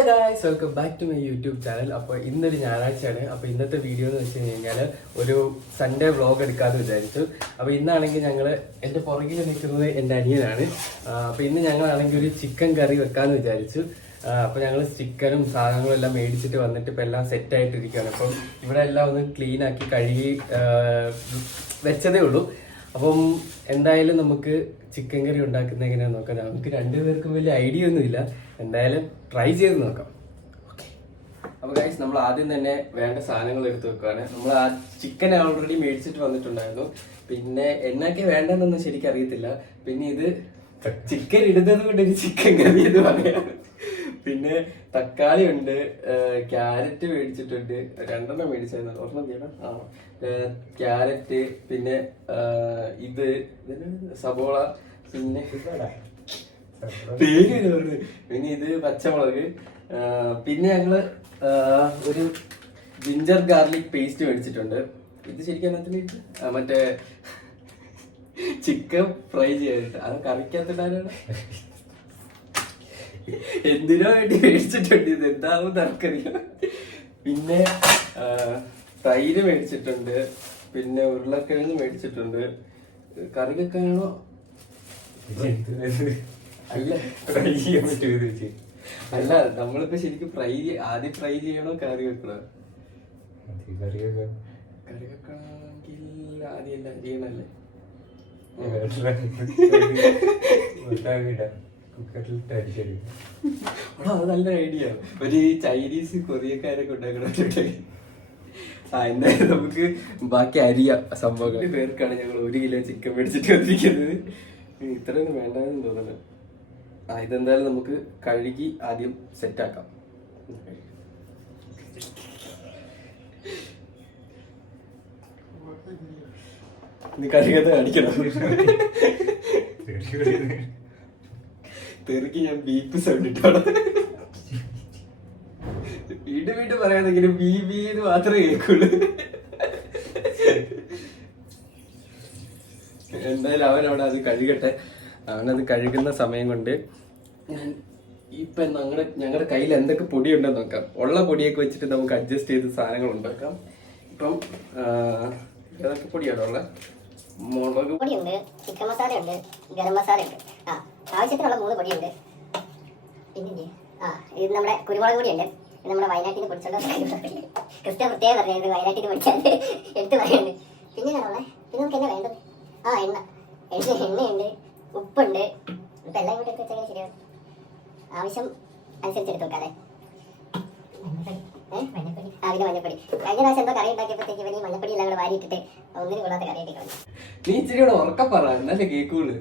Hello guys, welcome back to my YouTube channel. അപ്പോൾ ഇന്നൊരു ഞായറാഴ്ചയാണ്. അപ്പോൾ ഇന്നത്തെ വീഡിയോ എന്ന് വെച്ച് കഴിഞ്ഞാൽ ഒരു സൺഡേ വ്ളോഗ് എടുക്കാമെന്ന് വിചാരിച്ചു. അപ്പോൾ ഇന്നാണെങ്കിൽ ഞങ്ങൾ എൻ്റെ പുറകിൽ നിൽക്കുന്നത് എൻ്റെ അനിയനാണ്. അപ്പോൾ ഇന്ന് ഞങ്ങളാണെങ്കിൽ ഒരു ചിക്കൻ കറി വെക്കാമെന്ന് വിചാരിച്ചു. അപ്പോൾ ഞങ്ങൾ ചിക്കനും സാധനങ്ങളും എല്ലാം മേടിച്ചിട്ട് വന്നിട്ട് ഇപ്പോൾ എല്ലാം സെറ്റായിട്ടിരിക്കുകയാണ്. അപ്പം ഇവിടെ എല്ലാം ഒന്ന് ക്ലീൻ ആക്കി കഴുകി വെച്ചതേ ഉള്ളൂ. അപ്പം എന്തായാലും നമുക്ക് ചിക്കൻ കറി ഉണ്ടാക്കുന്ന എങ്ങനെയാന്ന് നോക്കാം. നമുക്ക് രണ്ടുപേർക്കും വലിയ ഐഡിയ ഒന്നുമില്ല, എന്തായാലും ട്രൈ ചെയ്ത് നോക്കാം. ഓക്കെ, അപ്പോൾ ഗൈസ് നമ്മൾ ആദ്യം തന്നെ വേണ്ട സാധനങ്ങൾ എടുത്ത് വെക്കുകയാണ്. നമ്മൾ ആ ചിക്കൻ ഓൾറെഡി മേടിച്ചിട്ട് വന്നിട്ടുണ്ടായിരുന്നു. പിന്നെ എന്നൊക്കെ വേണ്ടെന്നൊന്നും ശരിക്കും അറിയത്തില്ല. പിന്നെ ഇത് ചിക്കൻ ഇടുന്നത് കൊണ്ട് ഒരു ചിക്കൻ കറി എന്ന് പറയാം. പിന്നെ തക്കാളി ഉണ്ട്, ക്യാരറ്റ് മേടിച്ചിട്ടുണ്ട്, 2 മേടിച്ചായിരുന്നു, ഒരെണ്ണം ചെയ്യണം. ക്യാരറ്റ്, പിന്നെ ഇത് സബോള, പിന്നെ പേര്, പിന്നെ ഇത് പച്ചമുളക്, പിന്നെ ഞങ്ങള് ഒരു ജിഞ്ചർ ഗാർലിക് പേസ്റ്റ് മേടിച്ചിട്ടുണ്ട്. ഇത് ശരിക്കും അതിനകത്ത് മറ്റേ ചിക്കൻ ഫ്രൈ ചെയ്യാനായിട്ട്, അത് കറിക്കകത്തിടാനാണ്. എന്തിനോ വേണ്ടി മേടിച്ചിട്ടുണ്ട്, ഇത് എന്താവും തർക്കറിയാം. പിന്നെ തൈര് മേടിച്ചിട്ടുണ്ട്, പിന്നെ ഉരുളക്കിഴങ്ങ് മേടിച്ചിട്ടുണ്ട്. കറി വെക്കാനാണോ? അല്ല, ഫ്രൈ ചെയ്യാൻ പറ്റുമോ? അല്ല, നമ്മളിപ്പോ ശരിക്കും ആദ്യം ഫ്രൈ ചെയ്യണോ കറി വെക്കണോ? കറി വെക്കണമെങ്കിൽ ആദ്യം എല്ലാം ചെയ്യണല്ലേ. അത് നല്ല ഐഡിയ. ഒരു ചൈനീസ് കൊറിയക്കാരൊക്കെ ഉണ്ടാക്കണ. എന്തായാലും നമുക്ക് ബാക്കി അരിയാം സംഭവങ്ങൾ. പേർക്കാണ് ഞങ്ങൾ 1 കിലോ ചിക്കൻ മേടിച്ചിട്ട് വന്നിരിക്കുന്നത്. ഇത്രയൊന്നും വേണ്ടെന്ന് തോന്നുന്നു. ഇതെന്തായാലും നമുക്ക് കഴുകി ആദ്യം സെറ്റാക്കാം. നീ കഴുകത്ത് കാണിക്കണം. തെറുക്കി ഞാൻ ബീപ്പ് സൗണ്ട് ഇട്ടാണ്. വീണ്ടും പറയാതെങ്കിലും ബീ ബീന്ന് മാത്രമേ കേൾക്കുള്ളൂ. എന്തായാലും അവനവിടെ അത് കഴുകട്ടെ. അവനത് കഴുകുന്ന സമയം കൊണ്ട് ഞാൻ ഇപ്പൊ ഞങ്ങളുടെ കയ്യിൽ എന്തൊക്കെ പൊടിയുണ്ടെന്ന് നോക്കാം. ഉള്ള പൊടിയൊക്കെ വെച്ചിട്ട് നമുക്ക് അഡ്ജസ്റ്റ് ചെയ്ത് സാധനങ്ങൾ ഉണ്ടാക്കാം. ഇപ്പം ഏതൊക്കെ പൊടിയാണോ ഉള്ളത്? മുളക് പൊടിയുണ്ട്, ചിക്കൻ മസാല ഉണ്ട്, ഗരം മസാല ഉണ്ട്. ആവശ്യത്തിനുള്ള 3 പൊടിയുണ്ട്. പിന്നെ ഇത് നമ്മുടെ കുരുമുളക് പൊടിയുണ്ട്. ഇത് നമ്മുടെ വയനാട്ടിൽ നിന്ന് പൊടിച്ചോണ്ട് ക്രിസ്ത്യ പ്രത്യേകം പറഞ്ഞത് വയനാട്ടിൽ നിന്ന് പൊടിച്ചാൽ എടുത്ത് പറയുന്നുണ്ട്. പിന്നെ പിന്നെ നമുക്ക് എന്നാ വേണ്ടത്? എണ്ണയുണ്ട്, ഉപ്പുണ്ട്. ഇപ്പം എല്ലാം കൂടെ എടുത്ത് വെച്ചാൽ ശരിയാവും. ആവശ്യം അനുസരിച്ച് എടുത്ത് വെക്കാതെ. പിന്നെ മഞ്ഞപ്പൊടി. കഴിഞ്ഞ പ്രാവശ്യം എന്തോ കറി ഉണ്ടാക്കിയപ്പോഴത്തേക്ക് ഇവന് ഈ മഞ്ഞപ്പൊടി എല്ലാം കൂടെ വാരിയിട്ടിട്ട് ഒന്നിനും കൂടാതെ കറിയായിട്ട് കളഞ്ഞു. നീ ഇച്ചിരി കൂടെ ഉറക്കം പറ, എന്നല്ലേ കേൾക്കുള്ളൂ.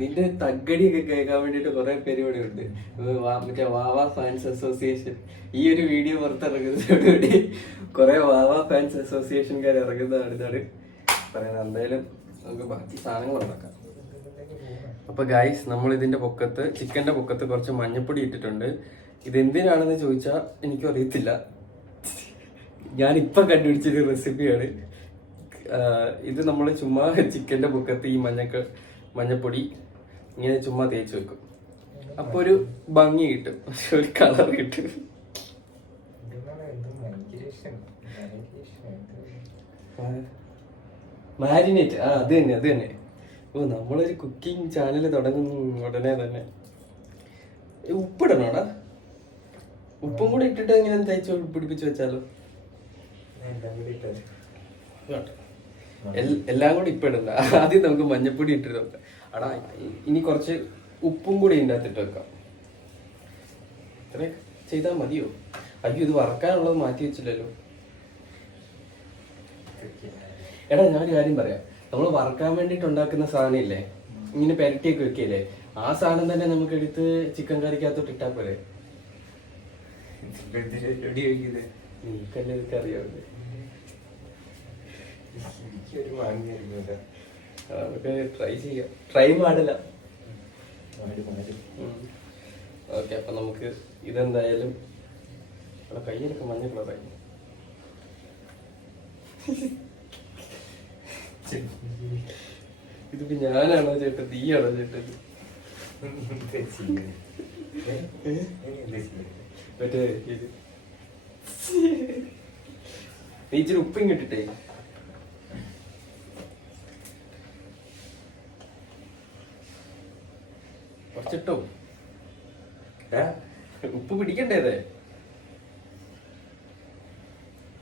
നിന്റെ തഗ്ഗടിയൊക്കെ കേൾക്കാൻ വേണ്ടിട്ട് കുറെ പരിപാടി ഉണ്ട്. മറ്റേ വാവ ഫാൻസ് അസോസിയേഷൻ ഈ ഒരു വീഡിയോ പുറത്തിറങ്ങുന്നതോടുകൂടി കുറെ വാവ ഫാൻസ് അസോസിയേഷൻകാർ ഇറങ്ങുന്നതാണ് ഇതാണ് പറയുന്നത്. എന്തായാലും നമുക്ക് ബാക്കി സാധനങ്ങൾ ഉണ്ടാക്കാം. അപ്പൊ ഗൈസ്, നമ്മൾ ഇതിന്റെ പൊക്കത്ത്, ചിക്കന്റെ പൊക്കത്ത് കുറച്ച് മഞ്ഞപ്പൊടി ഇട്ടിട്ടുണ്ട്. ഇതെന്തിനാണെന്ന് ചോദിച്ചാൽ എനിക്കും അറിയത്തില്ല. ഞാനിപ്പം കണ്ടുപിടിച്ചൊരു റെസിപ്പിയാണ് ഇത്. നമ്മൾ ചുമ്മാ ചിക്കന്റെ പൊക്കത്ത് ഈ മഞ്ഞപ്പൊടി ഇങ്ങനെ ചുമ്മാ തേച്ച് വെക്കും. അപ്പൊ ഒരു ഭംഗി കിട്ടും, ഒരു കളർ കിട്ടും. മാരിനേറ്റ്, അത് തന്നെ. ഓ, നമ്മളൊരു കുക്കിംഗ് ചാനൽ തുടങ്ങുന്ന ഉടനെ തന്നെ ഉപ്പിടണോടാ? ഉപ്പും കൂടി ഇട്ടിട്ട് എങ്ങനെ തേച്ച് പിടിപ്പിച്ച് വെച്ചാലോ? എല്ലാം കൂടി ഇപ്പൊ ഇടണ്ട, ആദ്യം നമുക്ക് മഞ്ഞപ്പൊടി ഇട്ടിട്ട് വെക്കാം. അടാ, ഇനി കുറച്ച് ഉപ്പും കൂടി ഇതിൻ്റെ അകത്തിട്ട് വെക്കാം. ഇത്രയൊക്കെ ചെയ്താൽ മതിയോ? അയ്യോ, ഇത് വറക്കാനുള്ളത് മാറ്റി വെച്ചില്ലല്ലോ. എടാ, ഞാനൊരു കാര്യം പറയാം. നമ്മൾ വറക്കാൻ വേണ്ടിട്ട് ഉണ്ടാക്കുന്ന സാധനം ഇല്ലേ, ഇങ്ങനെ പെരട്ടിയൊക്കെ വെക്കില്ലേ, ആ സാധനം തന്നെ നമുക്ക് എടുത്ത് ചിക്കൻ കറിക്കകത്തോട്ട് ഇട്ടാ പോരെ. നീക്കല്ലേ ഇതൊക്കെ അറിയാവുന്നത്. നമുക്ക് ട്രൈ ചെയ്യാം. ട്രൈ പാടില്ല. ഓക്കെ, അപ്പൊ നമുക്ക് ഇതെന്തായാലും കയ്യിലൊക്കെ മഞ്ഞ കളറായി. ഇതിപ്പോ ഞാനാണോ ചേട്ടൻ, നീയാണോ ചേട്ടൻ? മറ്റേ ഇത് നീ ഇച്ചിരി ഉപ്പും കിട്ടിട്ടേ. കുറച്ചിട്ടോ, ഉപ്പ് പിടിക്കണ്ടേതേ.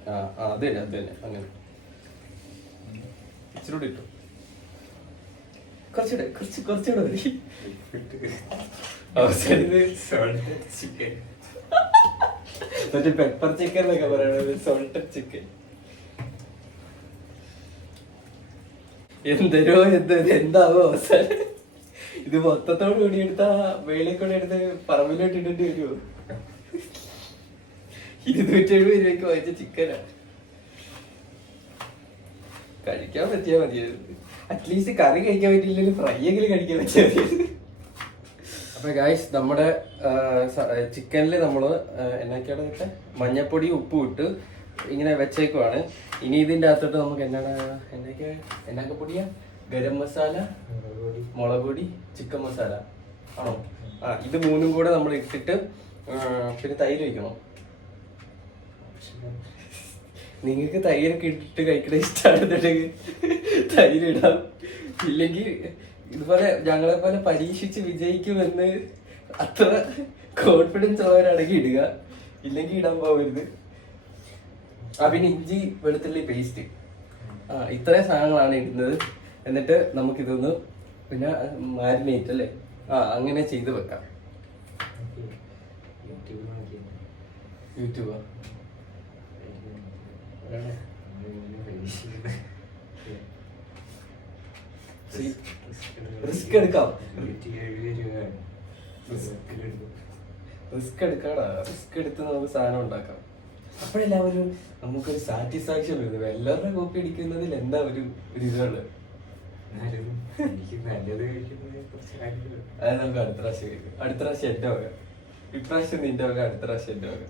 ആ അത് തന്നെ അങ്ങനെ ഇച്ചിരി ഇട്ടു. കുറച്ചുകൂടെ മതി. മറ്റേ പെപ്പർ ചിക്കൻ എന്നൊക്കെ പറയണത് സോൾട്ടഡ് ചിക്കൻ. എന്താവോ അവസാനം ഇത് മൊത്തത്തോട് കൂടി എടുത്താ വെളിയിൽ കൂടെ എടുത്ത് പറമ്പിലോട്ട് ഇടേണ്ടി വരുമോ? 270 രൂപയ്ക്ക് വാങ്ങിച്ച ചിക്കനാ. കഴിക്കാൻ പറ്റിയാ മതിയായിരുന്നു. അറ്റ്ലീസ്റ്റ് കറി കഴിക്കാൻ പറ്റിയില്ലെങ്കിൽ ഫ്രൈ എങ്കിലും കഴിക്കാൻ പറ്റിയാൽ മതിയായിരുന്നു. അപ്പൊ ഗായ്സ് നമ്മുടെ ചിക്കനിൽ നമ്മള് എന്നൊക്കെയാണ് വെച്ചാൽ മഞ്ഞപ്പൊടി ഉപ്പും ഇട്ട് ഇങ്ങനെ വെച്ചേക്കുവാണ്. ഇനി ഇതിന്റെ അകത്തോട്ട് നമുക്ക് എന്നൊക്കെ പൊടിയാ? ഗരം മസാല, മുളക് പൊടി, ചിക്കൻ മസാല ആണോ? ഇത് മൂന്നും കൂടെ നമ്മൾ ഇട്ടിട്ട് പിന്നെ തൈര് വയ്ക്കണം. നിങ്ങൾക്ക് തൈരൊക്കെ ഇട്ടിട്ട് കഴിക്കണ ഇഷ്ടമാണെന്നുണ്ടെങ്കിൽ തൈര് ഇടാം. ഇല്ലെങ്കിൽ ഇതുപോലെ ഞങ്ങളെ പോലെ പരീക്ഷിച്ച് വിജയിക്കുമെന്ന് അത്ര കോൺഫിഡൻസ് ഉള്ളവരാണെങ്കിൽ ഇടുക, ഇല്ലെങ്കിൽ ഇടാൻ പോകരുത്. പിന്നെ ഇഞ്ചി വെളുത്തുള്ളി പേസ്റ്റ്, ഇത്രയും സാധനങ്ങളാണ് ഇടുന്നത്. എന്നിട്ട് നമുക്കിതൊന്ന് പിന്നെ മാരിനേറ്റ് അല്ലേ അങ്ങനെ ചെയ്ത് വെക്കാം. യൂട്യൂബാ റിസ്ക് എടുക്കാം. റിസ്ക് എടുക്കാടാ. റിസ്ക് എടുത്ത് നമുക്ക് സാധനം ഉണ്ടാക്കാം. അപ്പോഴെല്ലാവരും നമുക്കൊരു സാറ്റിസ്ഫാക്ഷൻ വരുന്നത്. എല്ലാവരുടെ കോപ്പി അടിക്കുന്നതിൽ എന്താ ഒരു ഇതുള്ളത്. അത് നമുക്ക് അടുത്ത പ്രാവശ്യം കഴിക്കും. അടുത്ത പ്രാവശ്യം എന്റെ വക, ഇപ്രാവശ്യം നിന്റെ വക, അടുത്ത പ്രാവശ്യം എന്റെ വക.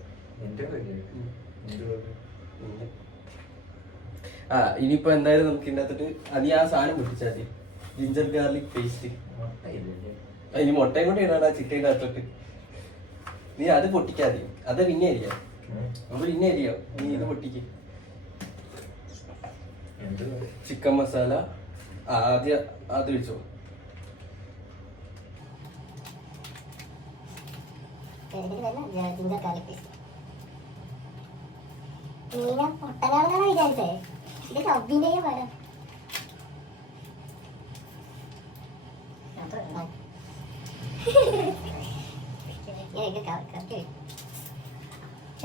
ഇനിയിപ്പോ എന്തായാലും നമുക്ക് ഇതിന്റെ അകത്തിട്ട് നീ ആ സാധനം പൊട്ടിച്ചാൽ മതി. Ginger garlic paste. ഇനി മുട്ടയും കൂടെ ഇടാടാ ചിക്കൻ്റെ അകത്തോട്ട്. നീ അത് പൊട്ടിക്കാതെ, അത് പിന്നെ അരിയാം. നമ്മൾ പിന്നെ അരിയാം. നീ ഇത് പൊട്ടിക്ക്. ചിക്കൻ മസാല ആദ്യം അത് വെച്ചോ. ജിഞ്ചർ ഗാർലിക് പേസ്റ്റ് പൊട്ടനാണെന്നാണ് വിചാരിച്ചേ. ഇതൊക്കെ അഭിനയം വേണം.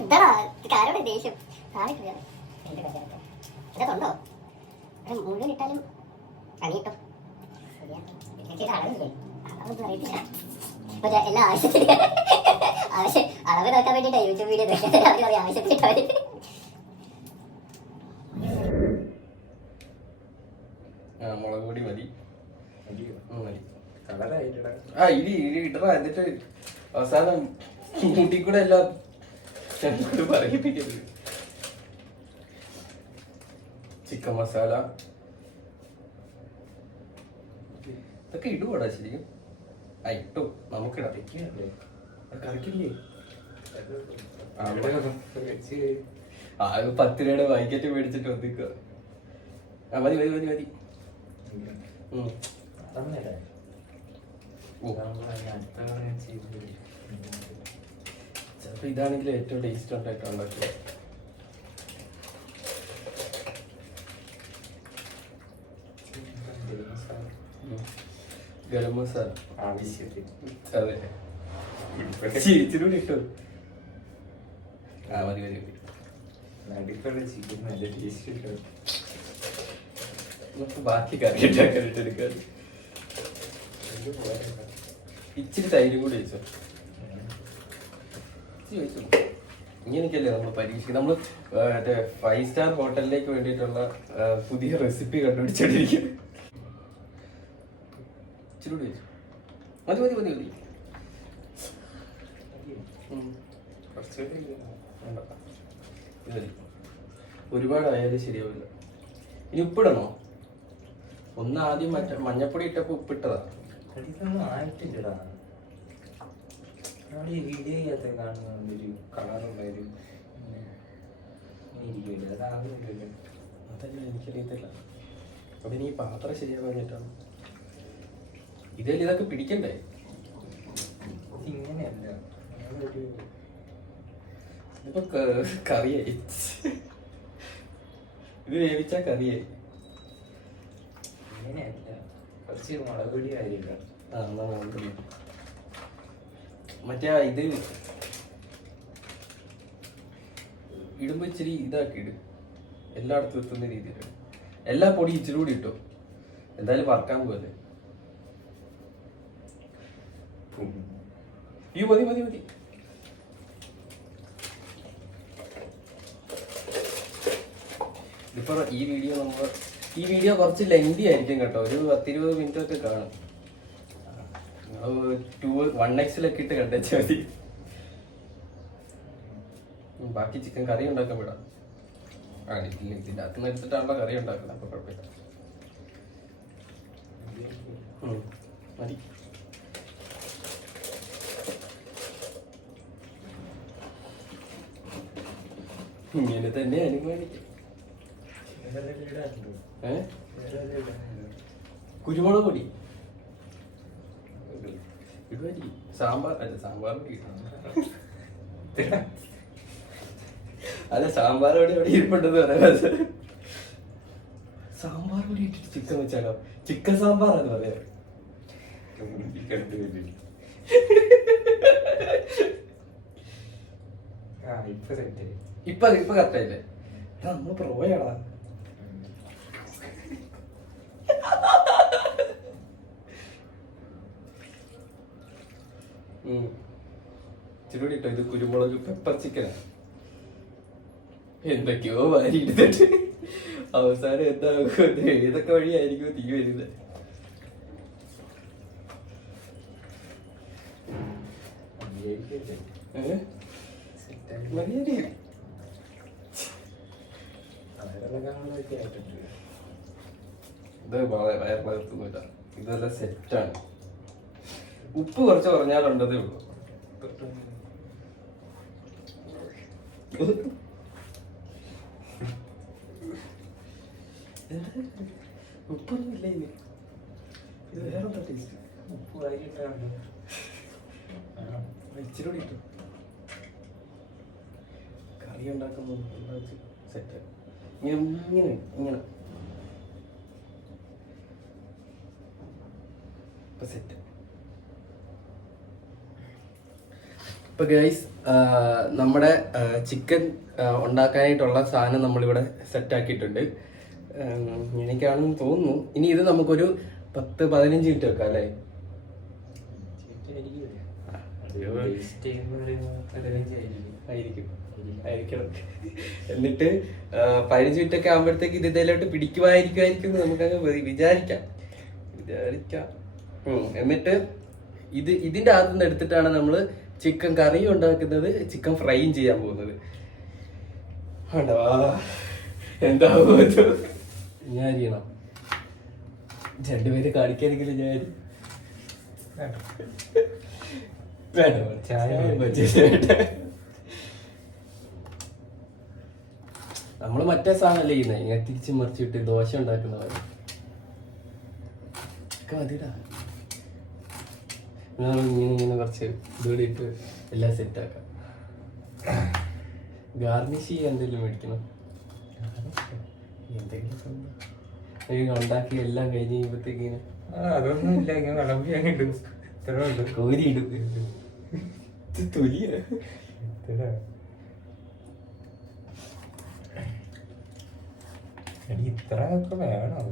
എന്താടാ കാരോടെ ദേഷ്യം? എന്റെ തൊണ്ടോ മുഴുവൻ ഇട്ടാലും അണിയിട്ടോ അളവൊന്നും അറിയത്തില്ല. മറ്റേ എല്ലാ ആവശ്യത്തിന് അളവ് നോക്കാൻ വേണ്ടിട്ടാ യൂട്യൂബ് വീഡിയോ അവർ പറയും ആവശ്യത്തിന് ഇട്ടാൽ മുളക് പൊടി മതി. ഇടി ഇടറ. എന്നിട്ട് അവസാനം മുട്ടി കൂടെ എല്ലാം പറയിപ്പിക്കരുത്. ചിക്കൻ മസാല ഇതൊക്കെ ഇടുവാടാ ശരിക്കും. ഇട്ടോ നമുക്കിടാം. കറിക്കില്ലേ? 10 രൂപയുടെ പാക്കറ്റ് മേടിച്ചിട്ട് ഒന്നിക്കുക. മതി മതി മതി മതി. ചിലപ്പോ ഇതാണെങ്കിൽ ഏറ്റവും ടേസ്റ്റ് ഉണ്ടായിട്ട് ഉണ്ടാക്കുക. ഗരം മസാല ആവശ്യത്തിന്. അതെ ഇച്ചിരി ഇട്ടു. മതി മതി മതി. ബാക്കി കറി എടുക്കാൻ ഇച്ചിരി തൈരും കൂടി വെച്ചോ. ഇങ്ങനെയൊക്കെയല്ലേ നമ്മൾ പരീക്ഷിക്കും. നമ്മൾ മറ്റേ 5 സ്റ്റാർ ഹോട്ടലിലേക്ക് വേണ്ടിയിട്ടുള്ള പുതിയ റെസിപ്പി കണ്ടുപിടിച്ചോണ്ടിരിക്കും. ഇച്ചിരി കൂടി വെച്ചു. മതി മതി മതി മതി. ഒരുപാടായാലും ശരിയാവില്ല. ഇനി ഉപ്പിടണോ? ഒന്ന് ആദ്യം മഞ്ഞപ്പൊടി ഇട്ടപ്പോ ഉപ്പിട്ടതാ. ഈ വീഡിയോ ചെയ്യാത്ത കാണുന്ന ഒരു കളറുള്ള ഒരു ഇരിക്കില്ല, അതാകുന്നില്ലല്ലോ. അതല്ല എനിക്കറിയത്തില്ല, അതിന് ഈ പാത്രം ശരിയാൻ വേണ്ടിയിട്ടാണ്. ഇതേ ഇതൊക്കെ പിടിക്കണ്ടേ? ഇങ്ങനെയല്ല, ഒരു ഇതിപ്പോ കറിയായി. ഇത് വേവിച്ചാ കറിയായി. ഇങ്ങനെയല്ല, കുറച്ച് മുളക് പൊടി കാര്യമില്ല. ആ എന്നാ കൊണ്ടുവന്നു. മറ്റേ ഇത് ഇടുമ്പോ ഇച്ചിരി ഇതാക്കി ഇട്, എല്ലായിടത്തും എത്തുന്ന രീതിയിൽ. എല്ലാ പൊടി ഇച്ചിരി കൂടി ഇട്ടോ, എന്തായാലും വറക്കാൻ പോലെ. ഈ മതി മതി മതി. ഇതിപ്പോ ഈ വീഡിയോ കുറച്ച് ലെങ്തി ആയിരിക്കും കേട്ടോ, ഒരു 10-20 മിനിറ്റ് ഒക്കെ കാണും. 1x ഇട്ട് കണ്ടുവച്ചാൽ മതി. ബാക്കി ചിക്കൻ കറി ഉണ്ടാക്കാൻ വിടാം. ഇതിന്റെ അകത്തുനിന്ന് എടുത്തിട്ടാണല്ലോ കറി ഉണ്ടാക്കുന്നത്, അപ്പൊ കുഴപ്പമില്ല. മതി. ഇങ്ങനെ തന്നെ അനുമാനിക്കും. കുരുമുളക് പൊടി ഇടുവായിരിക്കും. സാമ്പാർ അല്ല, സാമ്പാർ പൊടി അല്ല, സാമ്പാർ പൊടി അവിടെ ഇരിപ്പുണ്ടെന്ന് പറയാം. സാമ്പാർ പൊടി ഇട്ടിട്ട് ചിക്കൻ വെച്ചാലോ? ചിക്കൻ സാമ്പാർ എന്ന് പറയാം. ഇപ്പൊ കറക്റ്റായില്ലേ? നമ്മ പ്രോയാടാ. ഇച്ചിരി ഇട്ടോ. ഇത് കുരുമുളക് പെപ്പർ ചിക്കനാ. എന്തൊക്കെയോ വാരി എടുത്തിട്ട് അവസാനം എന്താകും, ഏതൊക്കെ വഴിയായിരിക്കും തീ വരുന്നത്. ഇത് വയറിനകത്തൊന്നുമില്ല, ഇതെല്ലാം സെറ്റാണ്. ഉപ്പ് കുറച്ച് കുറഞ്ഞാലുണ്ടതേ ഉള്ളൂ. ഉപ്പൊന്നുമില്ല ഇനി. ഇത് വേറെ ടേസ്റ്റ്. ഉപ്പ് വാരിയിട്ടാണ് ഇച്ചിരി കൂടി ഇട്ടു. കറി ഉണ്ടാക്കുമ്പോൾ സെറ്റ്. ഇങ്ങനെ ഇങ്ങനെ ഇപ്പൊ സെറ്റ്. ഇപ്പൊ ഗൈസ്, നമ്മുടെ ചിക്കൻ ഉണ്ടാക്കാനായിട്ടുള്ള സാധനം നമ്മളിവിടെ സെറ്റ് ആക്കിയിട്ടുണ്ട്. എനിക്കാണെന്ന് തോന്നുന്നു. ഇനി ഇത് നമുക്കൊരു 10-15 മിനിറ്റ് വെക്കാം അല്ലേ? ആയിരിക്കണം. എന്നിട്ട് 15 മിനിറ്റ് ഒക്കെ ആകുമ്പോഴത്തേക്ക് ഇത് ഇതിലോട്ട് പിടിക്കുമായിരിക്കും നമുക്കങ്ങ് വിചാരിക്കാം. എന്നിട്ട് ഇതിന്റെ അകത്തുനിന്ന് എടുത്തിട്ടാണ് നമ്മള് ചിക്കൻ കറി ഉണ്ടാക്കുന്നത്, ചിക്കൻ ഫ്രൈയും ചെയ്യാൻ പോകുന്നത്. എന്താ ഞാൻ ചെയ്യണം. രണ്ടുപേര് കാണിക്കാനെങ്കിലും ഞാൻ നമ്മള് മറ്റേ സാധനല്ലേ ചെയ്യുന്നത്, ഇങ്ങനെ തിരിച്ച് മറിച്ചിട്ട് ദോശ ഉണ്ടാക്കുന്ന പോലെ. മതിടാ. ഇങ്ങനെ കുറച്ച് ഇതുകൂടി ഇട്ട് എല്ലാം സെറ്റാക്കാം. ഗാർണിഷ് ചെയ്യാൻ എന്തെങ്കിലും മേടിക്കണം. എന്തെങ്കിലും ഉണ്ടാക്കി എല്ലാം കഴിഞ്ഞ് കഴിയുമ്പോഴത്തേക്ക് ഇങ്ങനെ അതൊന്നും ഇല്ല, ഇങ്ങനെ വിളമ്പിയാങ്ങിട്ട് കോരിയിടും. തൊലിയ ഇത്രയൊക്കെ വേണം.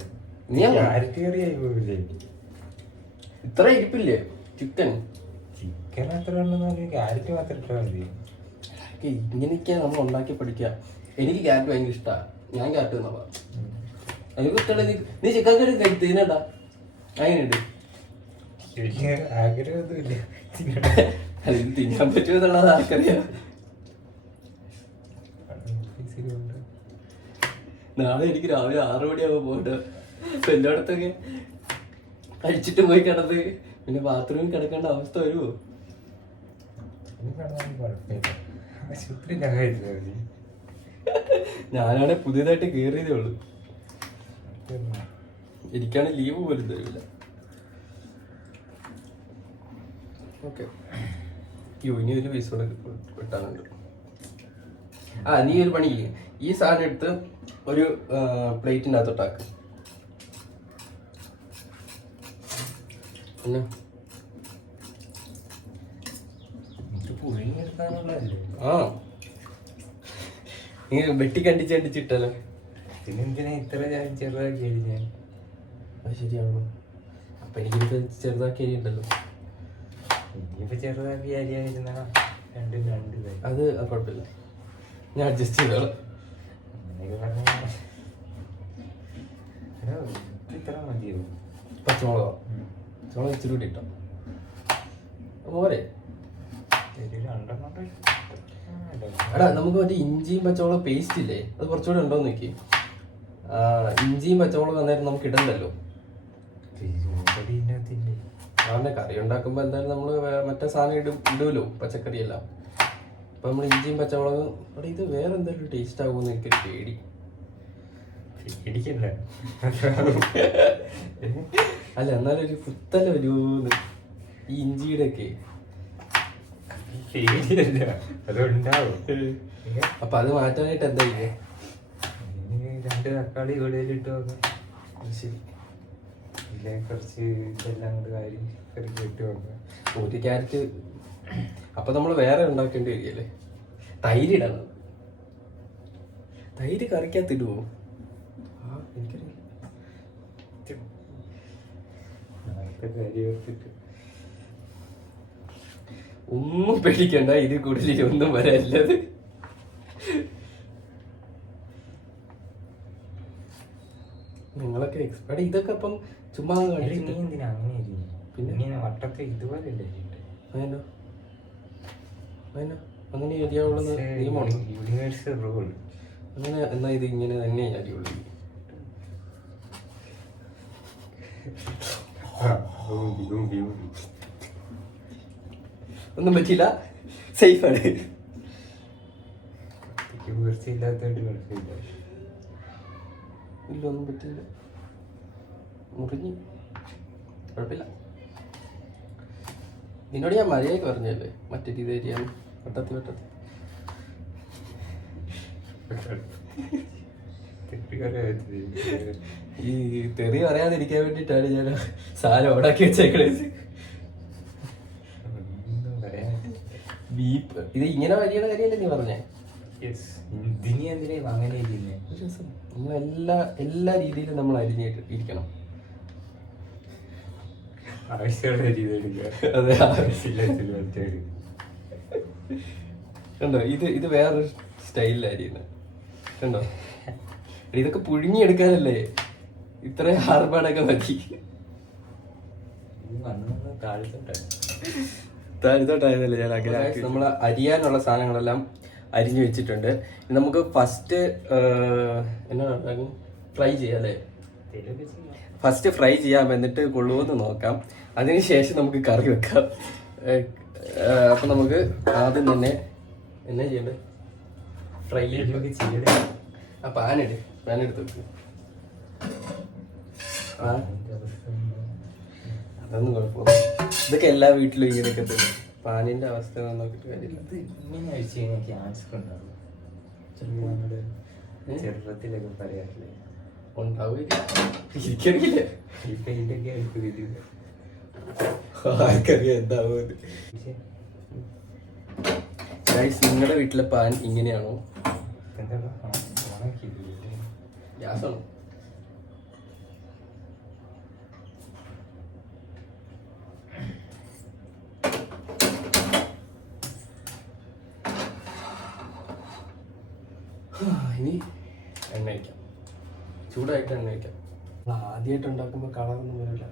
ഇത്ര ഇരിപ്പില്ലേ ചിക്കൻ? ചിക്കൻ അത്ര ഉണ്ടെന്ന് ക്യാരറ്റ് മാത്രം ഇട്ടാൽ മതി. ഇങ്ങനെയൊക്കെയാണ് നമ്മൾ ഉണ്ടാക്കി പഠിക്കുക. എനിക്ക് ക്യാരറ്റ് ഭയങ്കര ഇഷ്ടമാണ്, ഞാൻ ക്യാരറ്റ് തിന്നാ. എനിക്ക് ഇഷ്ടമുള്ള നീ ചിക്കൻ കറി തിന്നണ്ടാ, അങ്ങനെയുണ്ട്. ആഗ്രഹമൊന്നുമില്ല, ഇത് തിന്നാൻ പറ്റുമെന്നുള്ളത് ആർക്കറിയാം. നാളെ എനിക്ക് രാവിലെ 6 മണിയാകുമ്പോൾ പോകട്ടെ. അപ്പൊ എല്ലായിടത്തൊക്കെ കഴിച്ചിട്ട് പോയി കിടന്ന് പിന്നെ ബാത്റൂമിൽ കിടക്കേണ്ട അവസ്ഥ വരുമോ? എനിക്കാണെങ്കിൽ കുഴപ്പമില്ല. ആശുപത്രിയിലെ കാര്യത്തില്ല മതി. ഞാനാണെ പുതിയതായിട്ട് കയറിയതേ ഉള്ളൂ. എനിക്കാണ് ലീവ് പോലും തരില്ല. ഓക്കെ, ഇനി ഒരു പൈസ കൂടെ കിട്ടാനുണ്ട്. നീ ഒരു പണി ചെയ്യ്. ഈ സാധനം എടുത്ത് ഒരു പ്ലേറ്റിനകത്തോട്ടാക്ക്. പിന്നെ ഇത് പുഴുങ്ങിയെടുക്കാനുള്ളതല്ലേ? നീ വെട്ടി കണ്ടിച്ചിട്ടല്ലോ. പിന്നെന്തിനാ ഇത്ര ചെറുതാക്കി അരിഞ്ഞാൽ? അത് ശരിയാണല്ലോ. അപ്പൊ എനിക്കിത് ചെറുതാക്കി അരിയുണ്ടല്ലോ. ഇനിയിപ്പോ ചെറുതാക്കി അരിയായിരുന്ന രണ്ടും രണ്ട് ഇതായി. അത് കുഴപ്പമില്ല, ഞാൻ അഡ്ജസ്റ്റ് ചെയ്തോളാം. അങ്ങനെയൊക്കെ പറഞ്ഞാൽ ഇത്ര മതിയോ? പച്ചമുളകോ? പച്ചമുളക് ഇച്ചിരി കൂടി ഇട്ടോ പോരെ? എടാ നമുക്ക് മറ്റേ ഇഞ്ചിയും പച്ചമുളക് പേസ്റ്റ് ഇല്ലേ, അത് കുറച്ചുകൂടെ ഉണ്ടോന്ന് നോക്കി. ഇഞ്ചിയും പച്ചമുളക് അന്നേരം നമുക്ക് ഇടണ്ടല്ലോ. അവന്റെ കറി ഉണ്ടാക്കുമ്പോ എന്തായാലും നമ്മള് മറ്റേ സാധനം ഇടുമല്ലോ, പച്ചക്കറി എല്ലാം. അപ്പൊ നമ്മൾ ഇഞ്ചിയും പച്ചമുളകും. അവിടെ ഇത് വേറെ എന്തെങ്കിലും ടേസ്റ്റ് ആകുമെന്ന് എനിക്കൊരു പേടി. പേടിക്കണ്ട. അല്ല, എന്നാലും ഒരു കുത്തല വരുമോന്ന് ഈ ഇഞ്ചിയുടെ ഒക്കെ. പേടിയല്ല, അതുണ്ടാവും. അപ്പൊ അത് മാറ്റാനായിട്ട് എന്താ ചെയ്യേ? രണ്ട് തക്കാളി വെളിയിലിട്ട് നോക്കാം. ശരി, ഇതിലെ കുറച്ച് ഇതെല്ലാം കൂടെ കാര്യം കറിക്ക് ഇട്ട് നോക്കാം. ഒരു ക്യാരറ്റ്. അപ്പൊ നമ്മൾ വേറെ ഉണ്ടാക്കേണ്ടി വരികയല്ലേ? തൈര് ഇടണം. തൈര് കറിക്കകത്ത് ഇടുവോ? എനിക്കറിയില്ല. ഒന്നും പേടിക്കണ്ട, ഇത് കൂടുതൽ ഒന്നും വരല്ലത്. നിങ്ങളൊക്കെ എക്സ്പെർട്ട്. ഇതൊക്കെ അപ്പം ചുമ്മാ നീ എന്തിനാ അങ്ങനെ പിന്നെ വട്ടത്തെ ഇതുപോലെ അതിനോ അങ്ങനെ അരിയാവുള്ളത് നിയമമാണ്, യൂണിവേഴ്സൽ റൂൾ. അങ്ങനെ. എന്നാ ഇത് ഇങ്ങനെ തന്നെ അരിയുള്ളൂ. ഒന്നും പറ്റില്ല, സേഫാണ്. വൃത്തിയില്ലാത്തോണ്ട് കുഴപ്പമില്ല. ഇല്ല, ഒന്നും പറ്റില്ല, മുറിഞ്ഞ് കുഴപ്പമില്ല. നിന്നോട് ഞാൻ മര്യാദയ്ക്ക് പറഞ്ഞല്ലേ മറ്റേ രീതി അരിയാണ്. വട്ടത്തി ഈ തെറി പറയാതിരിക്കാൻ വേണ്ടിയിട്ടാണ് ഞാൻ സാധനം ഓടാക്കി വെച്ചേക്കണത്. ബീപ്പ് ഇത് ഇങ്ങനെ വരികയുടെ കാര്യമല്ലേ നീ പറഞ്ഞേ? നമ്മൾ എല്ലാ രീതിയിലും നമ്മൾ അരിഞ്ഞിട്ട് ഇരിക്കണം. ആവശ്യമുള്ള രീതിയിൽ അതെ, കണ്ടോ? ഇത് വേറൊരു സ്റ്റൈലിലായിരിക്കുന്നത്. കണ്ടോ? ഇതൊക്കെ പുഴുങ്ങിയെടുക്കാനല്ലേ ഇത്രയും ഹാർബാടൊക്കെ മതി. താഴ്ത്തോട്ടായതല്ലേ ഞാൻ അങ്ങനെ. നമ്മൾ അരിയാനുള്ള സാധനങ്ങളെല്ലാം അരിഞ്ഞു വെച്ചിട്ടുണ്ട്. നമുക്ക് ഫസ്റ്റ് എന്നാണ് ഫ്രൈ ചെയ്യാം അല്ലേ? ഫസ്റ്റ് ഫ്രൈ ചെയ്യാം, എന്നിട്ട് കൊള്ളുമെന്ന് നോക്കാം. അതിനുശേഷം നമുക്ക് കറി വെക്കാം. അപ്പൊ നമുക്ക് ആദ്യം തന്നെ എന്നാ ചെയ്യണ്ടേ? ഫ്രൈ ചെയ്യണ്ടേ? ആ പാനെടുത്ത് വെക്ക്. അതൊന്നും കുഴപ്പമില്ല, ഇതൊക്കെ എല്ലാ വീട്ടിലും ഇങ്ങനെയൊക്കെ തന്നെ. പാനിന്റെ അവസ്ഥ നോക്കിട്ട് കാര്യമില്ല. ചെറുപ്പത്തിലൊക്കെ പറയാറില്ലേ? ഉണ്ടാവില്ല, എനിക്കറിയില്ല. ആർക്കറിയാം എന്താവും. നിങ്ങളുടെ വീട്ടിലെ പാൻ ഇങ്ങനെയാണോ? ഗ്യാസാണോ? ഇനി എണ്ണ വയ്ക്കാം, ചൂടായിട്ട് എണ്ണ വയ്ക്കാം. ആദ്യമായിട്ട് ഉണ്ടാക്കുമ്പോൾ കളറൊന്നും വരില്ല.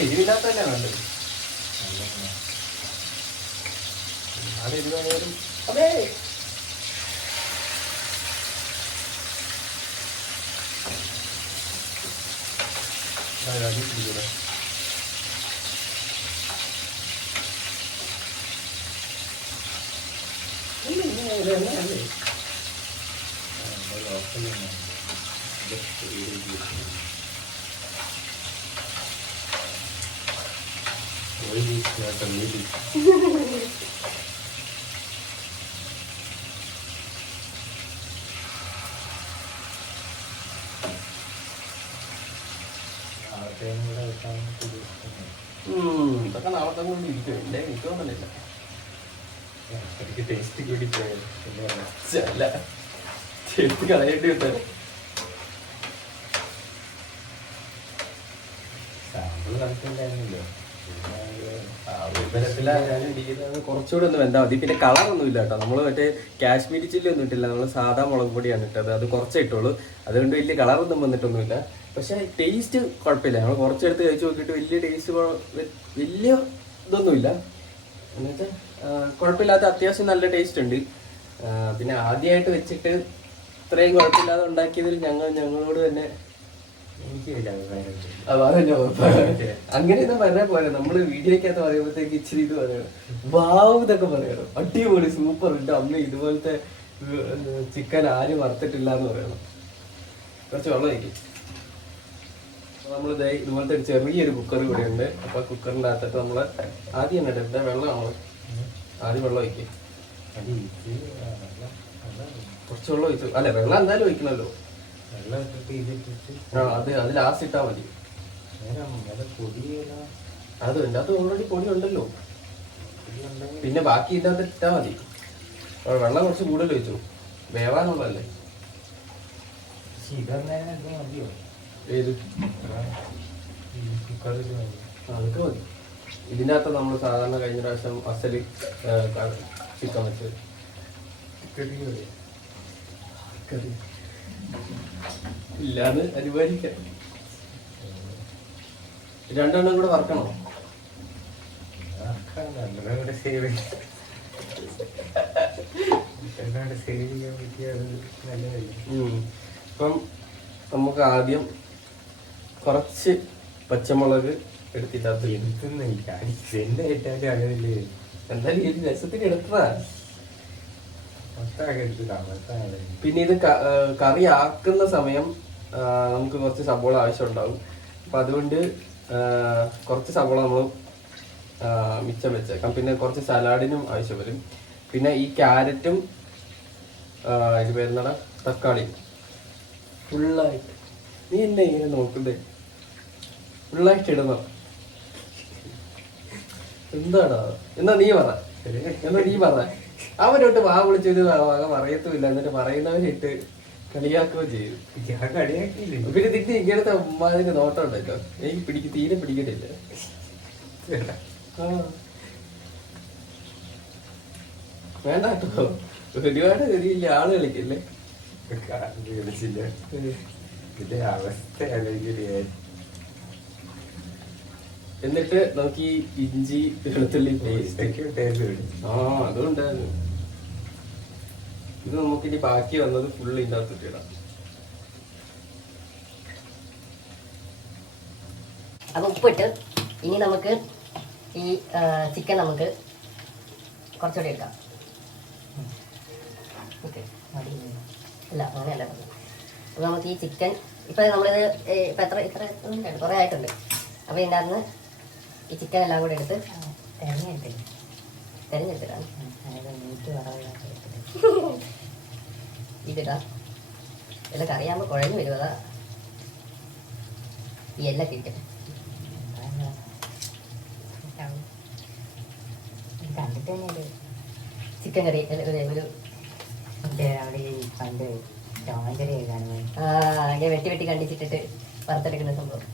എരിവില്ലാത്ത തന്നെ വേണ്ടത്. അത് എരിവായാലും അതെ. പിടിക്കൂടെ ഇതൊക്കെ നാളത്തെ കൊണ്ട് ഇരിക്കും. എന്റെ എനിക്ക് തോന്നുന്നില്ല. എനിക്ക് ടേസ്റ്റ് കൂടി അല്ല ചെറുത്ത് കളയേണ്ടി വന്നാൽ സാമ്പിള് കളിച്ചിട്ടുണ്ടായിരുന്നല്ലോ. കുറച്ചുകൂടെ ഒന്ന് വെന്താൽ മതി. പിന്നെ കളറൊന്നും ഇല്ല കേട്ടോ. നമ്മൾ മറ്റേ കാശ്മീരി ചില്ലി ഒന്നും ഇട്ടില്ല, നമ്മൾ സാധാ മുളക് പൊടിയാണ് ഇട്ടത്. അത് കുറച്ചേ ഇട്ടുള്ളൂ, അതുകൊണ്ട് വലിയ കളറൊന്നും വന്നിട്ടൊന്നുമില്ല. പക്ഷെ ടേസ്റ്റ് കുഴപ്പമില്ല. നമ്മൾ കുറച്ചെടുത്ത് കഴിച്ച് നോക്കിയിട്ട് വലിയ ടേസ്റ്റ് വലിയ ഇതൊന്നുമില്ല. എന്നുവെച്ചാൽ കുഴപ്പമില്ലാത്ത അത്യാവശ്യം നല്ല ടേസ്റ്റ് ഉണ്ട്. പിന്നെ ആദ്യമായിട്ട് വെച്ചിട്ട് ഇത്രയും കുഴപ്പമില്ലാതെ ഉണ്ടാക്കിയതിൽ ഞങ്ങളോട് തന്നെ അങ്ങനെയൊന്നും പറഞ്ഞാൽ പോലെ നമ്മള് വീഡിയോക്കകത്ത് പറയുമ്പോഴത്തേക്ക് ഇച്ചിരി ഇത് പറയണം, വാവ് ഇതൊക്കെ പറയണം, അടിപൊളി സൂപ്പർ ഉണ്ട് അമ്മ, ഇതുപോലത്തെ ചിക്കൻ ആരും വറുത്തിട്ടില്ല എന്ന് പറയണം. കുറച്ച് വെള്ളം വയ്ക്കും. നമ്മളിത് ഇതുപോലത്തെ ഒരു ചെറിയൊരു കുക്കർ കൂടെ ഉണ്ട്. അപ്പൊ കുക്കറിന്റെ അകത്തിട്ട് നമ്മള് ആദ്യം തന്നെ ഇട്ട വെള്ളം നമ്മള് ആദ്യം വെള്ളം വയ്ക്കും. കുറച്ച് വെള്ളം ഒഴിച്ചു. അല്ല, വെള്ളം എന്തായാലും ഒഴിക്കണല്ലോ. അത് ലാസ്റ്റ് ഇട്ടാ മതി. അത് എൻ്റെ അകത്ത് ഓൾറെഡി പൊടി ഉണ്ടല്ലോ, പിന്നെ ബാക്കി ഇതിനകത്ത് ഇട്ടാ മതി. വെള്ളം കുറച്ച് കൂടുതൽ ഒഴിച്ചു, വേവാനുള്ളതല്ലേ. ഏത് അതൊക്കെ മതി. ഇതിൻ്റെ അകത്ത് നമ്മൾ സാധാരണ കഴിഞ്ഞ പ്രാവശ്യം അസല് ചിക്കൻ വെച്ച് കറി ഇല്ലാന്ന് അനുമാനിക്കാം. രണ്ടെണ്ണം കൂടെ വറക്കണോ? ഇപ്പം നമുക്ക് ആദ്യം കുറച്ച് പച്ചമുളക് എടുത്തിട്ടാത്ത എന്തായാലും ഈ രസത്തിന് എടുത്തതാ. പിന്നെ ഇത് കറി ആക്കുന്ന സമയം നമുക്ക് കുറച്ച് സബോള ആവശ്യം ഉണ്ടാവും. അപ്പൊ അതുകൊണ്ട് കുറച്ച് സബോള നമ്മൾ മിച്ചം വെച്ചേക്കാം. പിന്നെ കുറച്ച് സലാഡിനും ആവശ്യം വരും. പിന്നെ ഈ ക്യാരറ്റും അതിന് പേരുന്നട തക്കാളി ഫുള്ളായിട്ട്. നീ എന്നെ ഇങ്ങനെ നോക്കണ്ടേ? ഫുള്ളായിട്ട് ഇടണം. എന്താടാ? എന്നാ നീ പറ. അവരോട്ട് വാ വിളിച്ചൊരു പറയത്തുമില്ല, എന്നിട്ട് പറയുന്നവരിട്ട് കളിയാക്കുകയും ചെയ്തു. പിന്നെ തിരിച്ച് ഇങ്ങനത്തെ ഉമ്മാതിന് നോട്ടം ഉണ്ടല്ലോ, എനിക്ക് തീരെ പിടിക്കത്തില്ല. വേണ്ട കേട്ടോ, ഒരുപാട് വലിയ ആള് കളിക്കല്ലേ. എന്നിട്ട് നമുക്ക് ഈ ഇഞ്ചി വെളുത്തുള്ളി അതുകൊണ്ടായിരുന്നു. ഇത് നമുക്കിനി ബാക്കി വന്നത് ഫുള്ള് ഇതിൻ്റെ അകത്ത് ഇടാം. അപ്പൊ ഉപ്പിട്ട് ഇനി നമുക്ക് ഈ ചിക്കൻ നമുക്ക് കുറച്ചുകൂടി എടുക്കാം. ഓക്കെ, അല്ല അങ്ങനെയല്ല. അപ്പോൾ നമുക്ക് ഈ ചിക്കൻ ഇപ്പം നമ്മളിത് ഇപ്പം ഇത്ര കുറേ ആയിട്ടുണ്ട്. അപ്പോൾ ഇതിൻ്റെ അകത്ത് ഈ ചിക്കൻ എല്ലാം കൂടെ എടുത്ത് തെരഞ്ഞെടുത്തിടാം. ഇതിടാം. ഇതൊക്കെ അറിയാകുമ്പോൾ കുഴഞ്ഞു വരുവതാ. ഈ എല്ലാം കിട്ടട്ടെ. ചിക്കൻ കറി ഒരു വെട്ടി വെട്ടി കണ്ടിച്ചിട്ടിട്ട് വറുത്തെടുക്കുന്ന സംഭവം.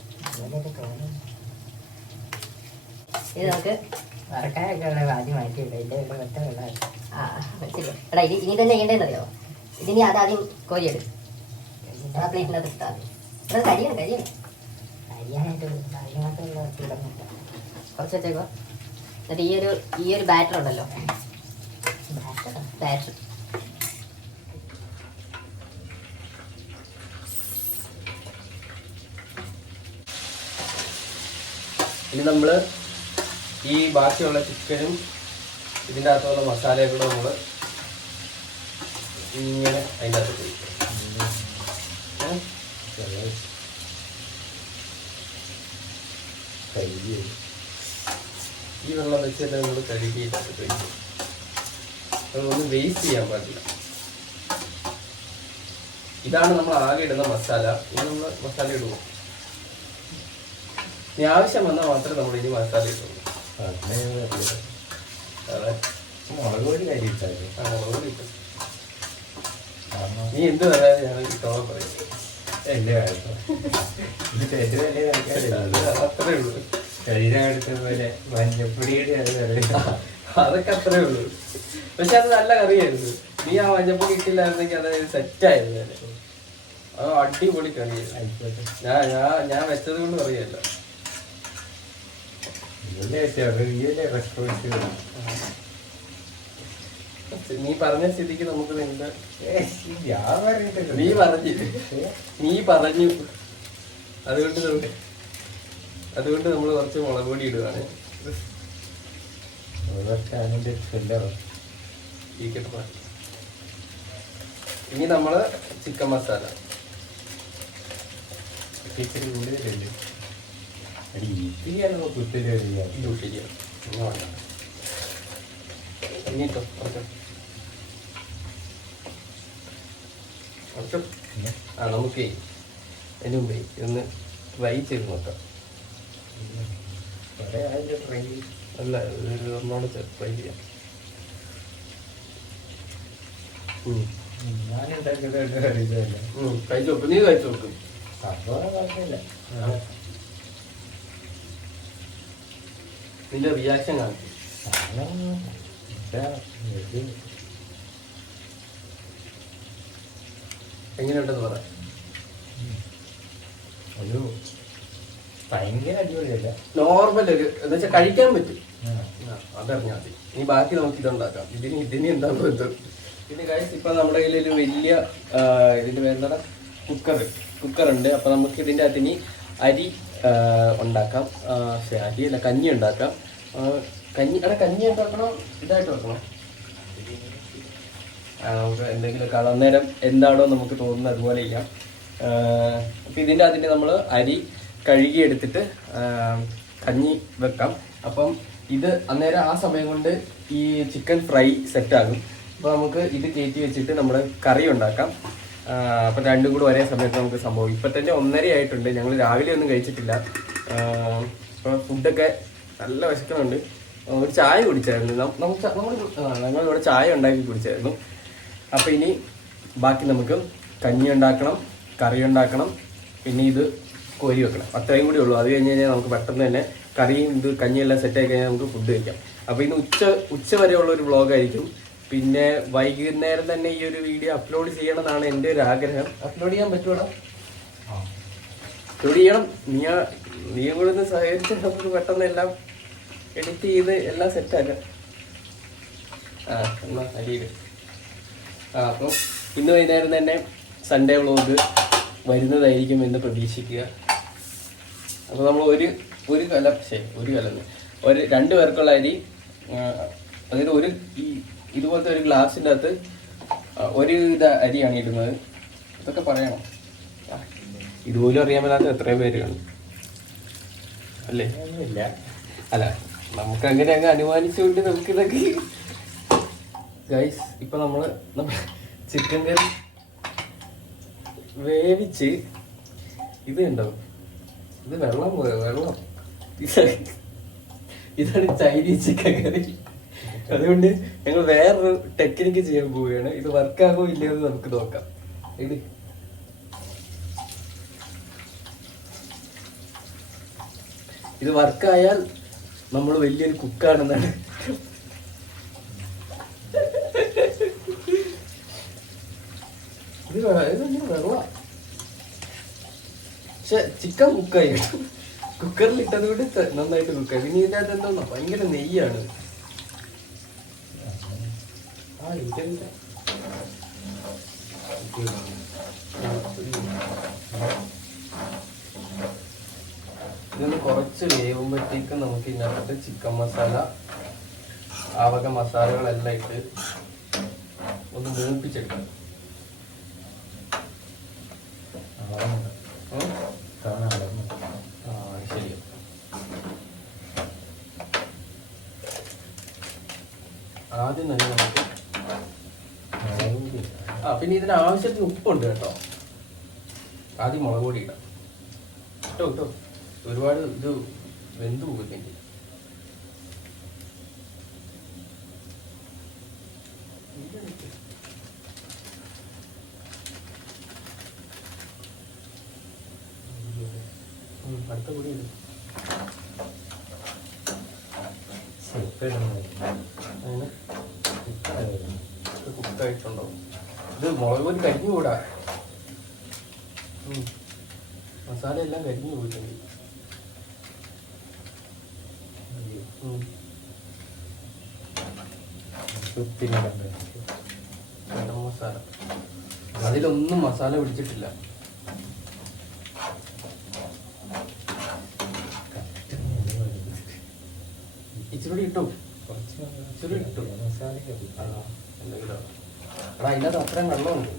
ഇത് നമുക്ക് എടാ ഇനി തന്നെ ചെയ്യേണ്ടതെന്നറിയോ? ഇതിനി അതാദ്യം കോരിയെടുക്കും. ആ പ്ലേറ്റിനകത്ത് ഇട്ടാൽ മതി. കരിയണം കഴിയാനായിട്ട് അതിനകത്തുള്ള ഇതൊന്നുമില്ല. കുറച്ച് വെച്ചേക്കോ. എന്നിട്ട് ഈ ഒരു ബാറ്റർ ഉണ്ടല്ലോ, ബാറ്റർ ഇനി നമ്മൾ ഈ ബാക്കിയുള്ള ചിക്കനും ഇതിൻ്റെ അകത്തുള്ള മസാലയും കൂടെ നമ്മൾ ഇങ്ങനെ അതിൻ്റെ അകത്ത് കഴിക്കും. ഈ വെള്ളം വെച്ചിട്ട് നമ്മൾ കഴുകിയിട്ട് കഴിക്കും. അതൊന്നും വേസ്റ്റ് ചെയ്യാൻ പാടില്ല. ഇതാണ് നമ്മൾ ആകെ ഇടുന്ന മസാല. ഇനി നമ്മൾ മസാല ഇടുമോ? ഇനി ആവശ്യം വന്നാൽ മാത്രമേ നമ്മൾ ഇനി മസാല ഇടുള്ളൂ. അതെ, മുളക് പൊടി കാര്യം മുളക് പൊടി ഇട്ടു. നീ എന്ത് പറയാതെ ഞാൻ ഇട്ടോളം പറയും. എന്റെ കാര്യം അത്രേ ഉള്ളൂ. ശരീരം എടുത്ത പോലെ മഞ്ഞപ്പൊടിയുടെ അതൊക്കെ അത്രേ ഉള്ളൂ. പക്ഷെ അത് നല്ല കറിയായിരുന്നു. നീ ആ മഞ്ഞപ്പൊടി ഇട്ടില്ലായിരുന്നെങ്കിൽ അത് സെറ്റായിരുന്നു. അത് അടിപൊളി കറിയായിരുന്നു. ഞാൻ വെച്ചത് കൊണ്ട് പറയല്ല. നീ പറഞ്ഞ സ്ഥിതിക്ക് നമുക്ക് നീ പറഞ്ഞു അതുകൊണ്ട് നമ്മൾ കുറച്ച് മുളക് പൊടി ഇടുകയാണ്. ഇനി നമ്മള് ചിക്കൻ മസാല ഇത്തിരി കൂടുതലല്ലേ ഇതിയാണോ കുത്തിരി ശരിയാണ്. ഇനിട്ടോ നമുക്കേ അതിന് മുമ്പേ ഇതൊന്ന് ട്രൈ ചെയ്ത് നോക്കാം. അല്ല, ഒന്നോടെ ട്രൈ ചെയ്യാം. കഴിച്ചു നോക്കും. നീ കഴിച്ചു നോക്കും. നിന്റെ റിയാക്ഷൻ കാണിക്കും. എങ്ങനെയുണ്ടെന്ന് പറ. ഒരു ഭയങ്കര അടിപൊളിയല്ല, നോർമൽ ഒരു എന്ന് വെച്ചാൽ കഴിക്കാൻ പറ്റും. അതറിഞ്ഞാൽ മതി. ഇനി ബാക്കി നമുക്ക് ഇതുണ്ടാക്കാം. ഇതിന് എന്താണെന്ന് ബന്ധം. പിന്നെ കഴിച്ച് ഇപ്പൊ നമ്മുടെ കയ്യിൽ ഒരു വലിയ ഇതിന്റെ പേരെന്താണ്, കുക്കറുണ്ട്. അപ്പൊ നമുക്ക് ഇതിൻ്റെ അകത്ത് ഇനി അരി ഉണ്ടാക്കാം. അരിയല്ല, കഞ്ഞി ഉണ്ടാക്കാം. കഞ്ഞി ഉണ്ടാക്കണോ ഇതായിട്ട് വെക്കണോ? നമുക്ക് എന്തെങ്കിലുമൊക്കെ അന്നേരം എന്താണോ നമുക്ക് തോന്നുന്നത് അതുപോലെ ചെയ്യാം. അപ്പം ഇതിൻ്റെ അതിൻ്റെ നമ്മൾ അരി കഴുകിയെടുത്തിട്ട് കഞ്ഞി വെക്കാം. അപ്പം ഇത് അന്നേരം ആ സമയം കൊണ്ട് ഈ ചിക്കൻ ഫ്രൈ സെറ്റാകും. അപ്പോൾ നമുക്ക് ഇത് കയറ്റി വെച്ചിട്ട് നമ്മൾ കറി ഉണ്ടാക്കാം. അപ്പം രണ്ടും കൂടെ ഒരേ സമയത്ത് നമുക്ക് സംഭവം. ഇപ്പം തന്നെ 1:30 ആയിട്ടുണ്ട്. ഞങ്ങൾ രാവിലെ ഒന്നും കഴിച്ചിട്ടില്ല. അപ്പോൾ ഫുഡൊക്കെ നല്ല വിശക്കുന്നുണ്ട്. ഒരു ചായ കുടിച്ചായിരുന്നു. ഞങ്ങളിവിടെ ചായ ഉണ്ടാക്കി കുടിച്ചായിരുന്നു. അപ്പം ഇനി ബാക്കി നമുക്ക് കഞ്ഞി ഉണ്ടാക്കണം, കറി ഉണ്ടാക്കണം, പിന്നെ ഇത് കോരി വെക്കണം. അത്രയും കൂടി ഉള്ളൂ. അത് കഴിഞ്ഞ് കഴിഞ്ഞാൽ നമുക്ക് പെട്ടെന്ന് തന്നെ കറിയും ഇത് കഞ്ഞിയെല്ലാം സെറ്റായി കഴിഞ്ഞാൽ നമുക്ക് ഫുഡ് കഴിക്കാം. അപ്പോൾ ഇന്ന് ഉച്ച വരെയുള്ള ഒരു വ്ളോഗായിരിക്കും. പിന്നെ വൈകുന്നേരം തന്നെ ഈ ഒരു വീഡിയോ അപ്ലോഡ് ചെയ്യണമെന്നാണ് എൻ്റെ ഒരു ആഗ്രഹം. അപ്ലോഡ് ചെയ്യാൻ പറ്റുമോ? അപ്ലോഡ് ചെയ്യണം. നീയും കൂടെ ഒന്ന് സഹകരിച്ച് നമുക്ക് പെട്ടെന്ന് എല്ലാം എഡിറ്റ് ചെയ്ത് എല്ലാം സെറ്റാക്കാം. എന്നാ അരിയിൽ അപ്പം ഇന്ന് വൈകുന്നേരം തന്നെ സൺഡേ വ്ളോഗ് വരുന്നതായിരിക്കും എന്ന് പ്രതീക്ഷിക്കുക. അപ്പോൾ നമ്മൾ ഒരു കലം 2 പേർക്കുള്ള അരി, അതായത് ഇതുപോലത്തെ ഒരു ഗ്ലാസിൻ്റെ അകത്ത് ഒരു അരിയാണ് ഇടുന്നത്. ഇതൊക്കെ പറയണം. ഇതുപോലും അറിയാൻ മേലാത്ത എത്രയോ പേര് കാണും അല്ലേ? അല്ല, നമുക്കങ്ങനെ അങ്ങ് അനുമാനിച്ചുകൊണ്ട് നമുക്കിതൊക്കെ ഗൈസ്. ഇപ്പം നമ്മൾ ചിക്കൻ കറി വേവിച്ച് ഇത് ഉണ്ടാവും. ഇത് വെള്ളം ഇതാണ് ചൈനീസ് ചിക്കൻ കറി. അതുകൊണ്ട് ഞങ്ങൾ വേറൊരു ടെക്നിക്ക് ചെയ്യാൻ പോവുകയാണ്. ഇത് വർക്കാകോ ഇല്ലയോ എന്ന് നമുക്ക് നോക്കാം. ഇത് വർക്കായാൽ നമ്മൾ വലിയൊരു കുക്കാണെന്നാണ്. ഇത് വെള്ളം പക്ഷെ ചിക്കൻ കുക്കായി. കുക്കറിൽ ഇട്ടത് കൊണ്ട് നന്നായിട്ട് കുക്കായി. പിന്നെ ഇതിനകത്ത് എന്തോന്നാ ഭയങ്കര നെയ്യാണ്. ആ എനിക്കെന്താ ഇതൊന്ന് കുറച്ച് വേവുമ്പോഴത്തേക്കും നമുക്ക് ഇതിനകത്ത് ചിക്കൻ മസാല ആ വക മസാലകളെല്ലാം ഇട്ട് ഒന്ന് മൂപ്പിച്ചെടുക്കാം. ശരി. ആദ്യം തന്നെ നമുക്ക് പിന്നെ ഇതിന് ആവശ്യത്തിന് ഉപ്പുണ്ട് കേട്ടോ. ആദ്യം മുളക് പൊടി ഇടാം കേട്ടോ. ഒരുപാട് ഇത് വെന്ത് പോയില്ലെങ്കിൽ അടുത്ത പൊടി കുക്കായിട്ടുണ്ടോ? ഇത് മുളക് പൊടി കരിഞ്ഞു കൂടാ. മസാല എല്ലാം കരിഞ്ഞു പോയിട്ടുണ്ട്. ഗരം മസാല അതിലൊന്നും മസാല പിടിച്ചിട്ടില്ല. ഇച്ചിരി ഇട്ടു, ഇച്ചിരി ഇട്ടു. എന്തെങ്കിലും എടാ അതിനകത്ത് അത്രയും വെള്ളമുണ്ട്.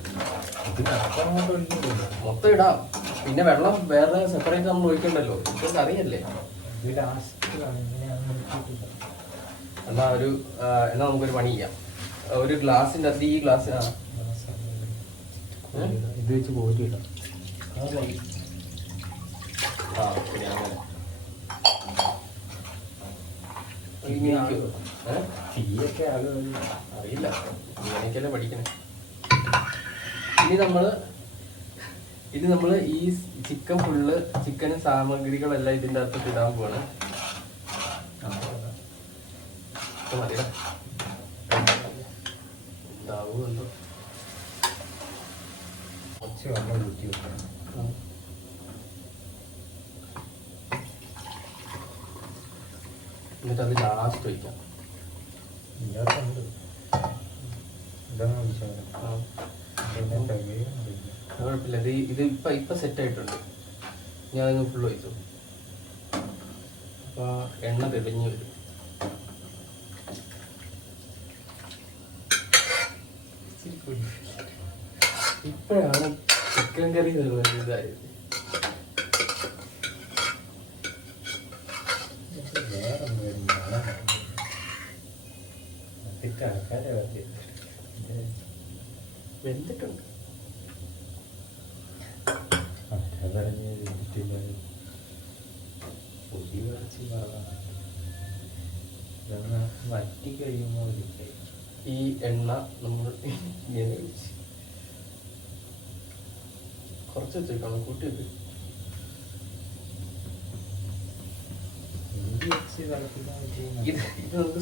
മൊത്തം ഇടാം. പിന്നെ വെള്ളം വേറെ സെപ്പറേറ്റ് നമ്മൾ ഒഴിക്കണ്ടല്ലോ. ഇതൊക്കെ അറിയല്ലേ. എന്നാ നമുക്കൊരു പണി ചെയ്യാം. ഒരു ഗ്ലാസിന്റെ അകത്ത് ഈ ഗ്ലാസ് ഇത് വെച്ച് കോരിയിടാം. ശരി അങ്ങനെ. തീയൊക്കെ അറിയില്ല, ഇങ്ങനെയൊക്കെയല്ലേ പഠിക്കണേ. ഇനി നമ്മള് ഈ ചിക്കൻ ഫുള്ള് ചിക്കനും സാമഗ്രികളെല്ലാം ഇതിൻ്റെ അകത്ത് ഇടാൻ പോവാണ്. മതിയോ? എന്താവുമല്ലോ. കുറച്ച് വെള്ളം ഊറ്റി വെക്കണം. എന്നിട്ട് അത് ലാസ്റ്റ് വയ്ക്കാം. കുഴപ്പമില്ല. ഇത് ഇപ്പൊ സെറ്റ് ആയിട്ടുണ്ട്. ഞാനങ്ങ് ഫുള്ള് ഒഴിച്ചു. അപ്പൊ എണ്ണ തെളിഞ്ഞു വരും. ഇപ്പോഴാണ് ചിക്കൻ കറി ഇതായത്. വെന്തിട്ടുണ്ട്. വറ്റി കഴിയുമ്പോൾ ഈ എണ്ണ നമ്മൾ ഇങ്ങനെ ഒഴിച്ച് കുറച്ച് വെച്ചേക്കണം. കൂട്ടി വെക്ക്. ഇത് നമുക്ക്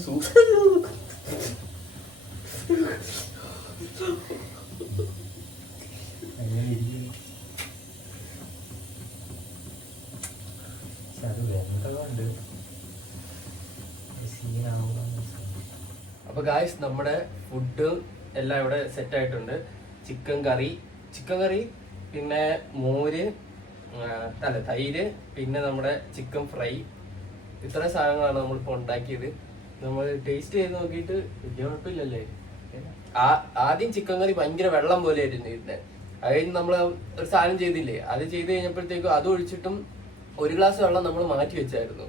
അപ്പൊ ഗായ്സ് നമ്മുടെ ഫുഡ് എല്ലാം ഇവിടെ സെറ്റ് ആയിട്ടുണ്ട്. ചിക്കൻ കറി, പിന്നെ മോര്, തൈര്, പിന്നെ നമ്മുടെ ചിക്കൻ ഫ്രൈ. ഇത്രയും സാധനങ്ങളാണ് നമ്മളിപ്പോൾ ഉണ്ടാക്കിയത്. നമ്മൾ ടേസ്റ്റ് ചെയ്ത് നോക്കിയിട്ട് വലിയ കുഴപ്പമില്ലല്ലേ. ആദ്യം ചിക്കൻ കറി ഭയങ്കര വെള്ളം പോലെ ആയിരുന്നു ഇരുന്നത്. അത് കഴിഞ്ഞ് നമ്മൾ ഒരു സാധനം ചെയ്തില്ലേ, അത് ചെയ്ത് കഴിഞ്ഞപ്പോഴത്തേക്കും അത് ഒഴിച്ചിട്ടും ഒരു ഗ്ലാസ് വെള്ളം നമ്മൾ മാറ്റി വെച്ചായിരുന്നു.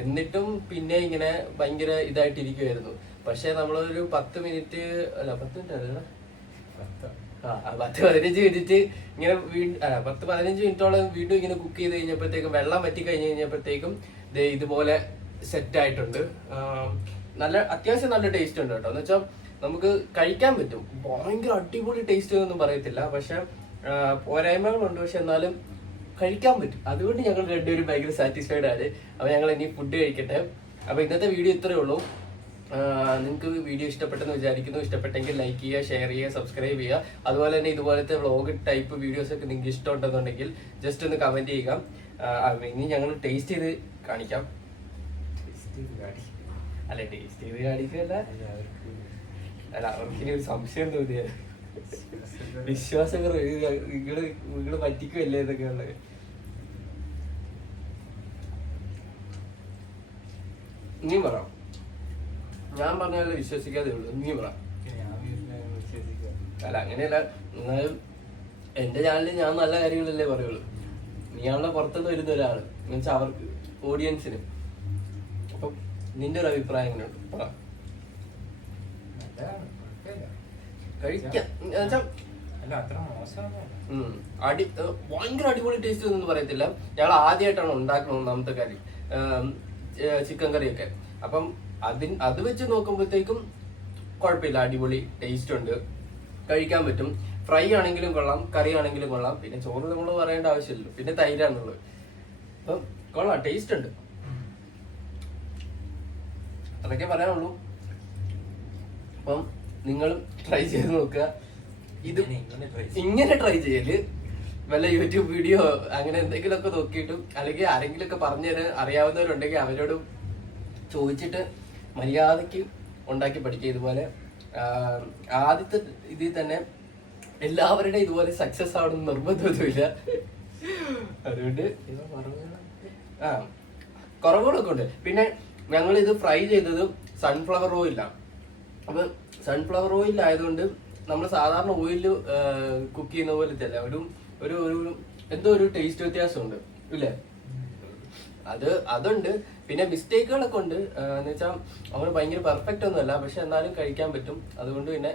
എന്നിട്ടും പിന്നെ ഇങ്ങനെ ഭയങ്കര ഇതായിട്ടിരിക്കുമായിരുന്നു. പക്ഷെ നമ്മളൊരു 10 മിനിറ്റ് അല്ല 10 മിനിറ്റ് അല്ല 10-15 മിനിറ്റ് ഇങ്ങനെ 10-15 മിനിറ്റോളം വീണ്ടും ഇങ്ങനെ കുക്ക് ചെയ്ത് കഴിഞ്ഞപ്പോഴത്തേക്കും വെള്ളം വറ്റി കഴിഞ്ഞ് കഴിഞ്ഞപ്പോഴത്തേക്കും ഇതുപോലെ സെറ്റ് ആയിട്ടുണ്ട്. അത്യാവശ്യം നല്ല ടേസ്റ്റ് ഉണ്ട് കേട്ടോ. എന്ന് വെച്ചാൽ നമുക്ക് കഴിക്കാൻ പറ്റും. ഭയങ്കര അടിപൊളി ടേസ്റ്റ് ഒന്നും പറയത്തില്ല, പക്ഷെ പോരായ്മകളുണ്ട്. പക്ഷെ എന്നാലും കഴിക്കാൻ പറ്റും. അതുകൊണ്ട് ഞങ്ങൾ രണ്ടുപേരും ഭയങ്കര സാറ്റിസ്ഫൈഡ് ആണ്. അപ്പൊ ഞങ്ങൾ ഇനി ഫുഡ് കഴിക്കട്ടെ. അപ്പൊ ഇന്നത്തെ വീഡിയോ ഇത്രയേ ഉള്ളൂ. നിങ്ങൾക്ക് വീഡിയോ ഇഷ്ടപ്പെട്ടെന്ന് വിചാരിക്കുന്നു. ഇഷ്ടപ്പെട്ടെങ്കിൽ ലൈക്ക് ചെയ്യുക, ഷെയർ ചെയ്യുക, സബ്സ്ക്രൈബ് ചെയ്യുക. അതുപോലെ തന്നെ ഇതുപോലത്തെ വ്ളോഗ് ടൈപ്പ് വീഡിയോസ് ഒക്കെ നിങ്ങൾക്ക് ഇഷ്ടമുണ്ടെന്നുണ്ടെങ്കിൽ ജസ്റ്റ് ഒന്ന് കമന്റ് ചെയ്യുക. ഇനി ഞങ്ങൾ ടേസ്റ്റ് ചെയ്ത് കാണിക്കാം. Taste ചെയ്ത് കാണിക്കും. അല്ല ടേസ്റ്റ് ചെയ്ത് കാണിക്കല്ല, അല്ല, അവർക്ക് അല്ല അവർക്കിനി ഒരു സംശയം തോന്നിയ വിശ്വാസക്കുറവ്. വിശ്വാസങ്ങൾ നിങ്ങള് പറ്റിക്കുമല്ലേ എന്നൊക്കെ ഉള്ളത്. നീ പറ, ഞാൻ പറഞ്ഞാൽ വിശ്വസിക്കാതെ ഉള്ളൂ. നീ പറ. ഞാൻ വീട്ടിലെ വിശ്വസിക്കാം. അല്ല അങ്ങനെയല്ല, എന്നാലും എന്റെ ചാനലിൽ ഞാൻ നല്ല കാര്യങ്ങളല്ലേ പറയുള്ളൂ. നീയാണല്ലോ പുറത്തുനിന്ന് വരുന്ന ഒരാള്, എന്നുവെച്ചാൽ അവർക്ക് ഓഡിയൻസിന്. അപ്പം നിന്റെ ഒരു അഭിപ്രായം എങ്ങനെയുണ്ട് പറ. നല്ലതാണ്, കുഴപ്പമില്ല. കഴിക്കാം എന്നുവെച്ചാൽ അല്ല, അത്ര മോശമൊന്നുമല്ല. ഭയങ്കര അടിപൊളി ടേസ്റ്റ് ഒന്നും പറയത്തില്ല. ഞങ്ങൾ ആദ്യമായിട്ടാണ് ഉണ്ടാക്കുന്നത് ഒന്നാമത്തെ കാര്യം, ചിക്കൻ കറിയൊക്കെ. അപ്പം അത് വെച്ച് നോക്കുമ്പോഴത്തേക്കും കുഴപ്പമില്ല, അടിപൊളി ടേസ്റ്റ് ഉണ്ട്, കഴിക്കാൻ പറ്റും. ഫ്രൈ ആണെങ്കിലും കൊള്ളാം, കറി ആണെങ്കിലും കൊള്ളാം. പിന്നെ ചോറ് നമ്മൾ പറയേണ്ട ആവശ്യമില്ലല്ലോ, പിന്നെ തൈരാണുള്ളത്. അപ്പം കൊള്ളാം, ടേസ്റ്റ് ഉണ്ട്, അതൊക്കെ പറയാനുള്ളൂ. അപ്പം നിങ്ങളും ട്രൈ ചെയ്ത് നോക്കുക. ഇത് ഇങ്ങനെ ട്രൈ ചെയ്യല്, വല്ല യൂട്യൂബ് വീഡിയോ അങ്ങനെ എന്തെങ്കിലുമൊക്കെ നോക്കിയിട്ടും, അല്ലെങ്കിൽ ആരെങ്കിലുമൊക്കെ പറഞ്ഞു തരാൻ അറിയാവുന്നവരുണ്ടെങ്കിൽ അവരോട് ചോദിച്ചിട്ട് മര്യാദയ്ക്ക് ഉണ്ടാക്കി പഠിക്കുക. ഇതുപോലെ ആദ്യത്തെ ഇതിൽ തന്നെ എല്ലാവരുടെയും ഇതുപോലെ സക്സസ് ആവണമെന്ന് നിർബന്ധമൊന്നുമില്ല. അതുകൊണ്ട് കുറവുകളൊക്കെ ഉണ്ട്. പിന്നെ ഞങ്ങൾ ഇത് ഫ്രൈ ചെയ്തത് സൺഫ്ലവർ ഓയിലാണ്. അപ്പൊ സൺഫ്ലവർ ഓയിൽ ആയതുകൊണ്ട് നമ്മൾ സാധാരണ ഓയില് കുക്ക് ചെയ്യുന്ന പോലത്തെ അല്ല, ഒരു എന്തോ ഒരു ടേസ്റ്റ് വ്യത്യാസമുണ്ട് ഇല്ലേ? അതുണ്ട്. പിന്നെ മിസ്റ്റേക്കുകളൊക്കെ ഉണ്ട്, എന്ന് വെച്ചാൽ അവന് ഭയങ്കര പെർഫെക്റ്റ് ഒന്നുമല്ല, പക്ഷെ എന്നാലും കഴിക്കാൻ പറ്റും. അതുകൊണ്ട് പിന്നെ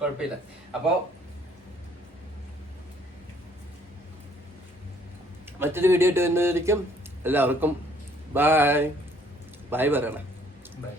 കുഴപ്പമില്ല. അപ്പോ മറ്റൊരു വീഡിയോ ഇട്ട് വരുന്നതായിരിക്കും. എല്ലാവർക്കും ബൈ ബൈ പറയണേ. ബൈ.